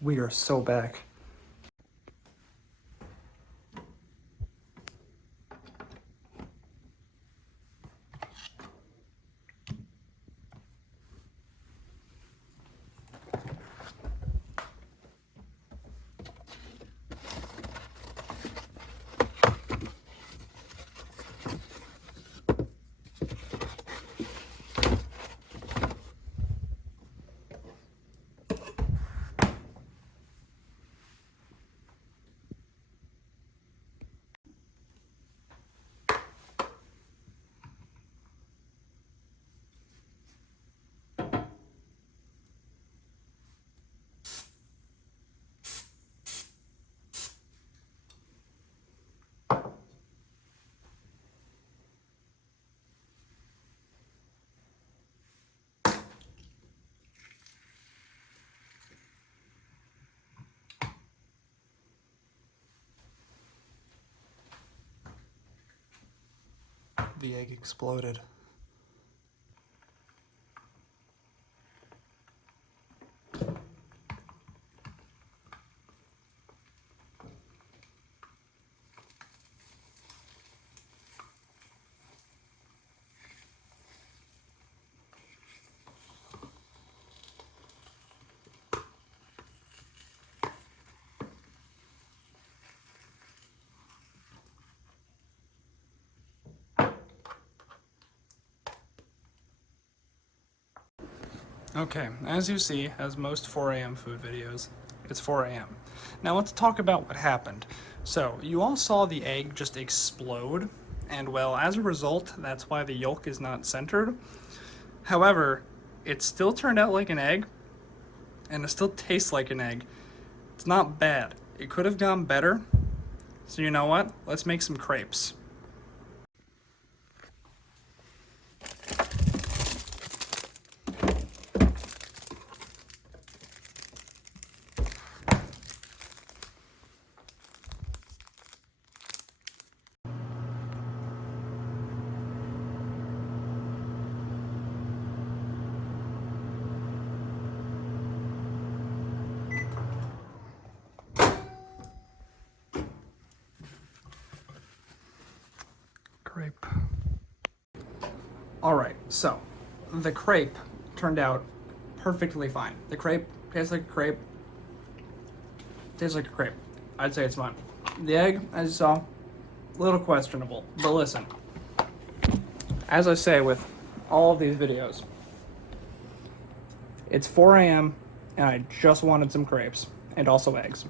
We are so back. The egg exploded. Okay, as you see, as most 4 a.m. food videos, it's 4 a.m. Now let's talk about what happened. So, you all saw the egg just explode, and well, as a result, that's why the yolk is not centered. However, it still turned out like an egg, and it still tastes like an egg. It's not bad. It could have gone better. So you know what? Let's make some crepes. Crepe. Alright, so the crepe turned out perfectly fine. The crepe tastes like a crepe. Tastes like a crepe. I'd say it's fine. The egg, as you saw, a little questionable. But listen, as I say with all of these videos, it's 4 a.m. and I just wanted some crepes and also eggs.